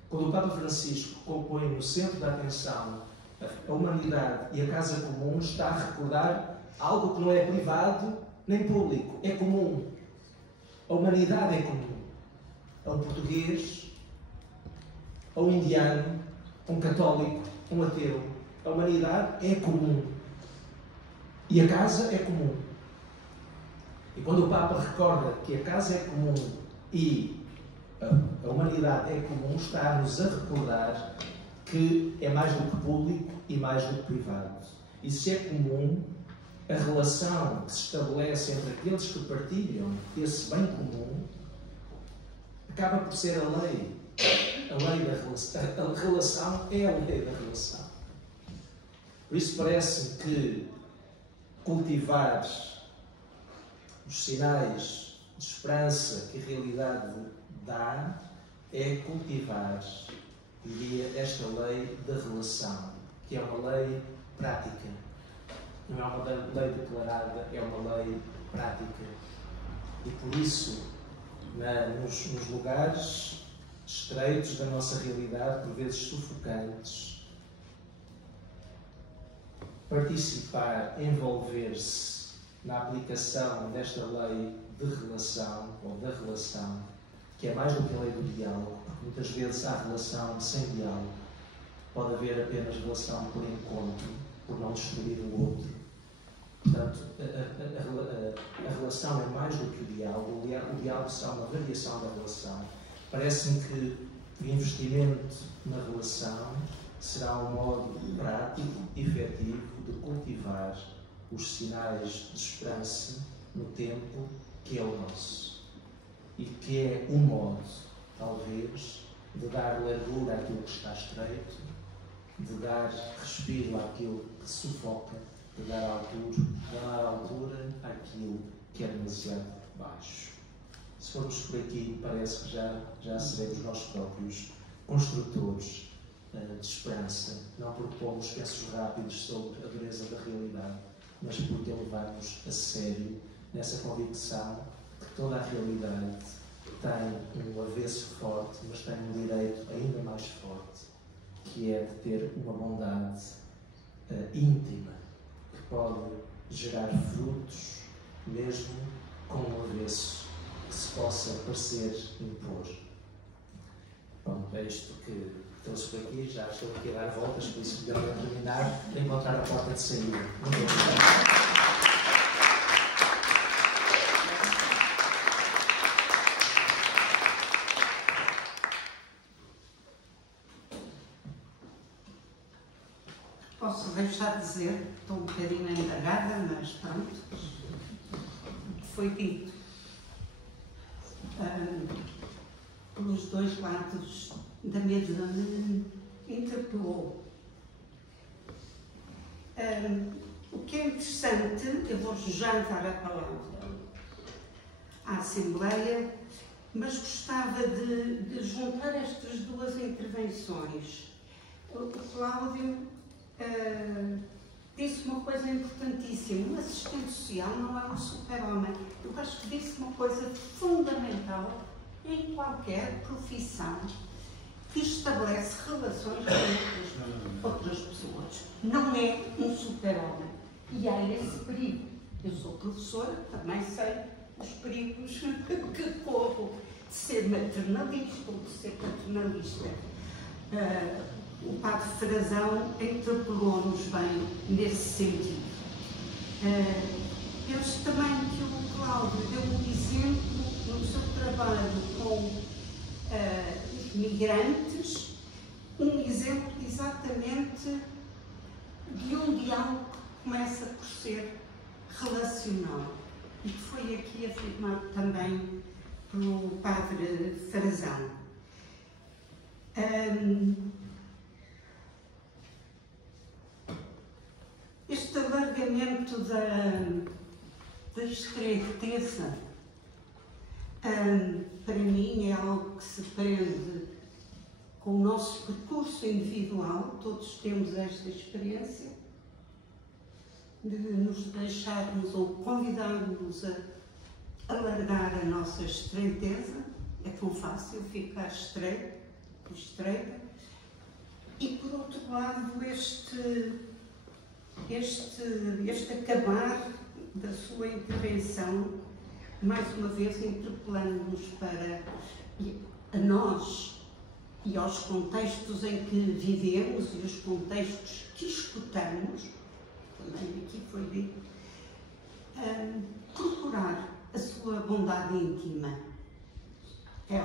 Quando o Papa Francisco compõe no centro da atenção a humanidade e a casa comum, está a recordar algo que não é privado nem público, é comum. A humanidade é comum. A um português, a um indiano, a um católico, a um ateu. A humanidade é comum. E a casa é comum. E quando o Papa recorda que a casa é comum e a humanidade é comum, está-nos a recordar que é mais do que público e mais do que privado. E se é comum, a relação que se estabelece entre aqueles que partilham esse bem comum acaba por ser a lei. A lei da relação. A relação é a lei da relação. Por isso parece-me que cultivar os sinais de esperança que a realidade dá é cultivar diria, esta lei da relação, que é uma lei prática. Não é uma lei declarada, é uma lei prática. E por isso, nos lugares estreitos da nossa realidade, por vezes sufocantes, participar, envolver-se na aplicação desta lei de relação, ou da relação, que é mais do que a lei do diálogo, porque muitas vezes há relação sem diálogo. Pode haver apenas relação por encontro, por não destruir o outro. Portanto, a relação é mais do que o diálogo. O diálogo será uma variação da relação. Parece-me que o investimento na relação será um modo prático, efetivo, de cultivar os sinais de esperança no tempo que é o nosso. E que é um modo, talvez, de dar largura àquilo que está estreito, de dar respiro àquilo que sufoca, de dar altura àquilo que é demasiado baixo. Se formos por aqui, parece que já seremos nós próprios construtores de esperança, não porque pomos pensos rápidos sobre a dureza da realidade, mas porque a levamos a sério nessa convicção que toda a realidade tem um avesso forte, mas tem um direito ainda mais forte, que é de ter uma bondade íntima, que pode gerar frutos, mesmo com um avesso que se possa parecer impor. Bom, é isto que trouxe por aqui, já estou aqui a dar voltas, por isso melhor terminar, de encontrar a porta de saída. Muito obrigado. Posso deixar de dizer, estou um bocadinho embargada, mas pronto, foi dito pelos dois lados da mesa, me interpelou. O que é interessante, eu vou já dar a palavra à Assembleia, mas gostava de juntar estas duas intervenções. O Cláudio disse uma coisa importantíssima: o assistente social não é um super-homem. Eu acho que disse uma coisa fundamental em qualquer profissão que estabelece relações com outras pessoas. Não é um super-homem. E há esse perigo. Eu sou professora, também sei os perigos que corro de ser maternalista ou de ser paternalista. O Padre Frazão interpelou-nos bem nesse sentido. Penso também que o Cláudio deu um exemplo no seu trabalho com os migrantes, um exemplo exatamente de um diálogo que começa por ser relacional e que foi aqui afirmado também pelo Padre Frazão. Este alargamento da estreiteza, para mim, é algo que se prende com o nosso percurso individual. Todos temos esta experiência de nos deixarmos ou convidarmos a alargar a nossa estreiteza. É tão fácil ficar estreita. E, por outro lado, este acabar da sua intervenção, mais uma vez interpelando-nos para a nós e aos contextos em que vivemos e os contextos que escutamos, também aqui foi dito, procurar a sua bondade íntima. É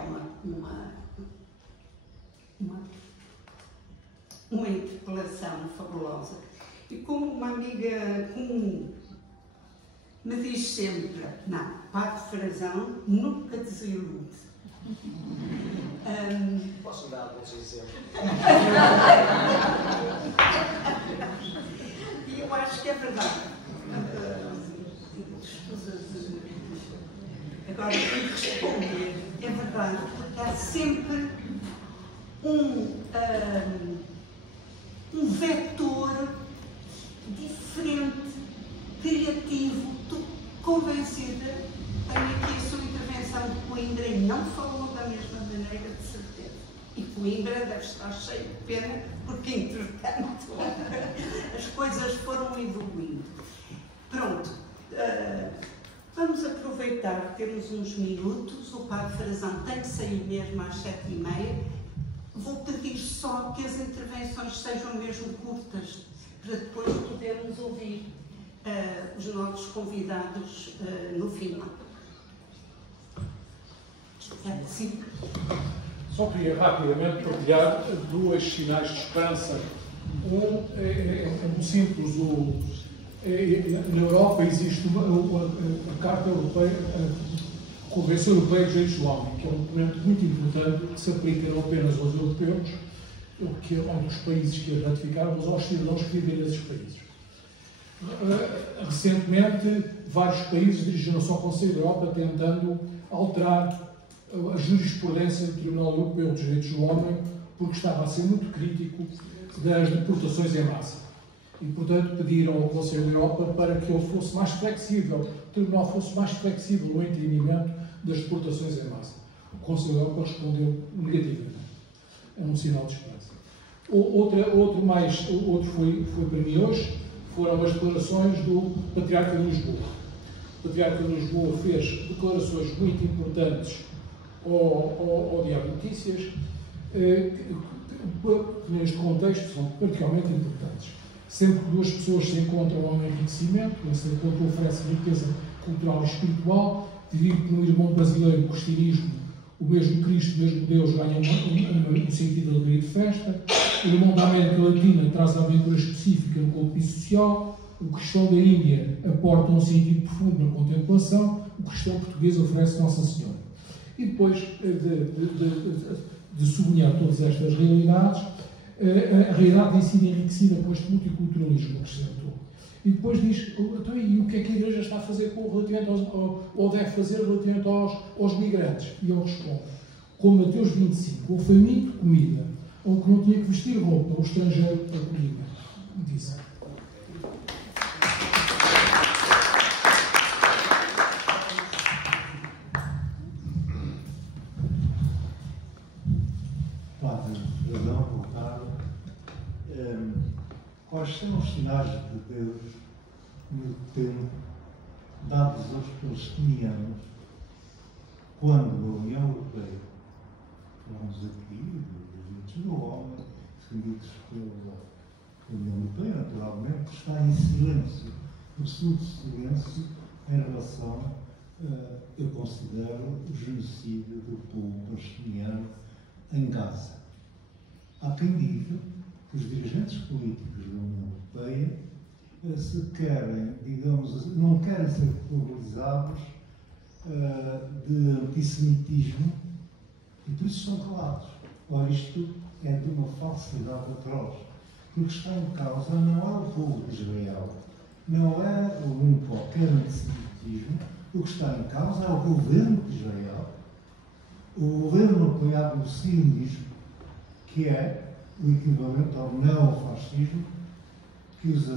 uma interpelação fabulosa. E como uma amiga comum me diz sempre, não, Padre Frazão nunca desilude. Posso dar alguns exemplos? E eu acho que é verdade. Agora, tenho que responder. É verdade, porque há sempre um vetor diferente, criativo. Estou convencida, tenho aqui a sua intervenção de Coimbra e não falou da mesma maneira, de certeza. E Coimbra deve estar cheio de pena, porque, entretanto, as coisas foram evoluindo. Pronto, vamos aproveitar, temos uns minutos, o Padre Frazão tem que sair mesmo às 7h30. Vou pedir só que as intervenções sejam mesmo curtas, para depois podermos ouvir os nossos convidados no final. Sim. Só queria rapidamente partilhar duas sinais de esperança. Um simples, na Europa existe a Carta Europeia, a Convenção Europeia de Direitos do Homem, que é um documento muito importante que se aplica não apenas aos europeus, que é um dos países que a ratificaram, mas aos cidadãos que vivem nesses países. Recentemente, vários países dirigiram-se ao Conselho da Europa tentando alterar a jurisprudência do Tribunal Europeu dos Direitos do Homem, porque estava a ser muito crítico das deportações em massa. E, portanto, pediram ao Conselho da Europa para que ele fosse mais flexível, o Tribunal fosse mais flexível no entendimento das deportações em massa. O Conselho da Europa respondeu negativamente. É um sinal de esperança. Outro foi para mim hoje, foram as declarações do Patriarca de Lisboa. O Patriarca de Lisboa fez declarações muito importantes ao Diário de Notícias, que neste contexto são particularmente importantes. Sempre que duas pessoas se encontram há um enriquecimento, esse encontro oferece riqueza cultural e espiritual, diria que no irmão brasileiro, o cristianismo, o mesmo Cristo, o mesmo Deus ganha um sentido de alegria e de festa. O irmão da América Latina traz a aventura específica no compromisso social. O cristão da Índia aporta um sentido profundo na contemplação. O cristão português oferece Nossa Senhora. E depois de sublinhar todas estas realidades, a realidade tem sido enriquecida com este multiculturalismo que acrescentou. E depois diz, então, e o que é que a Igreja está a fazer relativamente ou deve fazer relativamente aos migrantes? E ele responde, como Mateus 25, o faminto comida, ou que não tinha que vestir roupa, o estrangeiro acolhida. Disse. Padre Frazão, boa tarde. Quais são os sinais de Deus no tempo dados aos palestinianos quando a União Europeia, falamos aqui dos direitos do homem, defendidos pela União Europeia, naturalmente, está em silêncio, absoluto silêncio em relação, eu considero, o genocídio do povo palestiniano em Gaza. Há quem diga que os dirigentes políticos da União Europeia se querem, digamos, não querem ser culpabilizados de antissemitismo e por isso são calados. Ora, isto é de uma falsidade atroz, porque está em causa não é o povo de Israel, não é qualquer antissemitismo, o que está em causa é o governo de Israel, o governo apoiado no sionismo, que é o equivalente ao neofascismo que os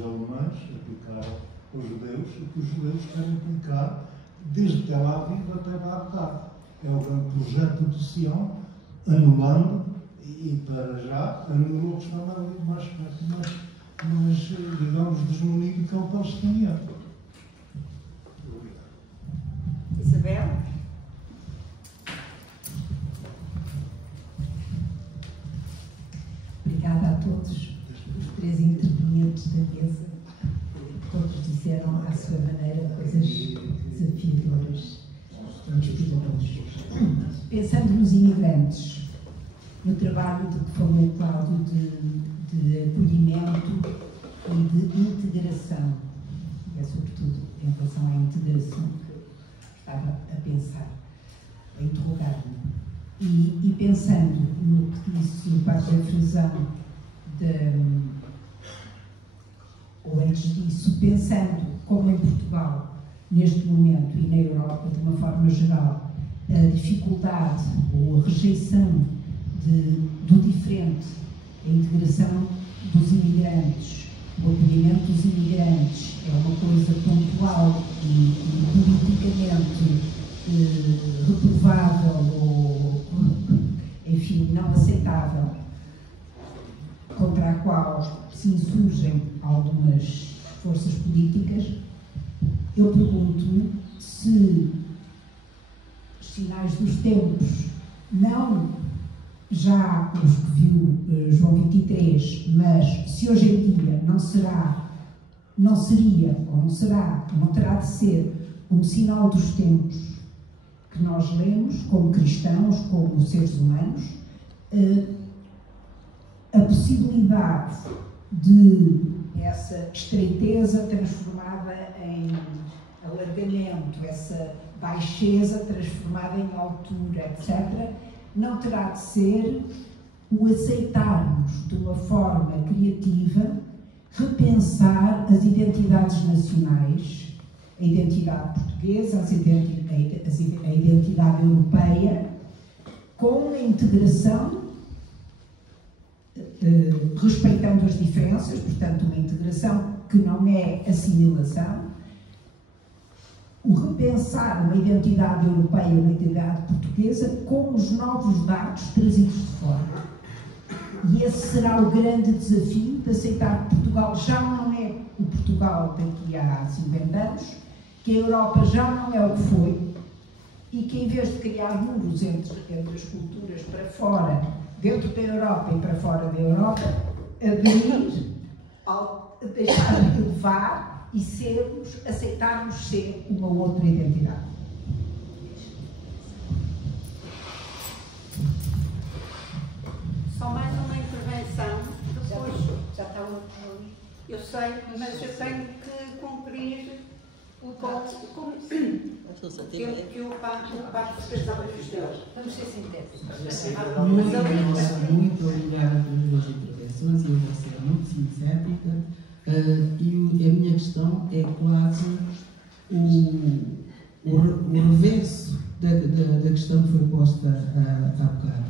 alemães aplicaram aos judeus e que os judeus querem aplicar desde Tel Aviv até Bagdá. É o grande projeto do Sião, anulando e para já anulou o que estava ali mas digamos, desmunido que é o palestiniano. Isabel? Obrigada a todos, os três intervenientes da mesa. Todos disseram à sua maneira coisas desafiadoras e inspiradoras. Pensando nos imigrantes, no trabalho de que falou o Cláudio de acolhimento e de integração, é sobretudo em relação à integração que estava a pensar, a interrogar-me. E pensando no que disse o Padre Frazão, ou antes disso, pensando como em Portugal, neste momento, e na Europa, de uma forma geral, a dificuldade ou a rejeição do diferente, a integração dos imigrantes, o acolhimento dos imigrantes é uma coisa pontual e politicamente reprovável ou, enfim, não aceitável, contra a qual se insurgem algumas forças políticas, eu pergunto-me se os sinais dos tempos, não já os que viu João 23, mas se hoje em dia não seria, ou não será, não terá de ser um sinal dos tempos que nós lemos como cristãos, como seres humanos, a possibilidade de essa estreiteza transformada em alargamento, essa baixeza transformada em altura, etc., não terá de ser o aceitarmos de uma forma criativa, repensar as identidades nacionais, a identidade portuguesa, a identidade europeia, com a integração, respeitando as diferenças, portanto, uma integração que não é assimilação, o repensar uma identidade europeia, uma identidade portuguesa, com os novos dados trazidos de fora. E esse será o grande desafio de aceitar que Portugal já não é o Portugal daqui a 50 anos, que a Europa já não é o que foi, e que em vez de criar muros entre as culturas para fora, dentro da Europa e para fora da Europa, aderir, deixar de levar e aceitarmos ser uma outra identidade. Só mais uma intervenção, depois... Já está o... Eu sei, mas eu tenho que cumprir o tempo que o Pato fez a questão. Vamos ser sintéticos. Muito obrigada pelas intervenções, eu vou ser muito sintética. E a minha questão é quase o reverso da questão que foi posta há bocado.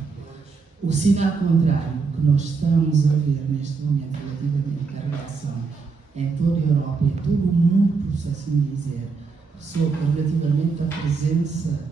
O sinal contrário que nós estamos a ver neste momento relativamente à reação em toda a Europa e em todo o mundo, por assim dizer, sobre relativamente à presença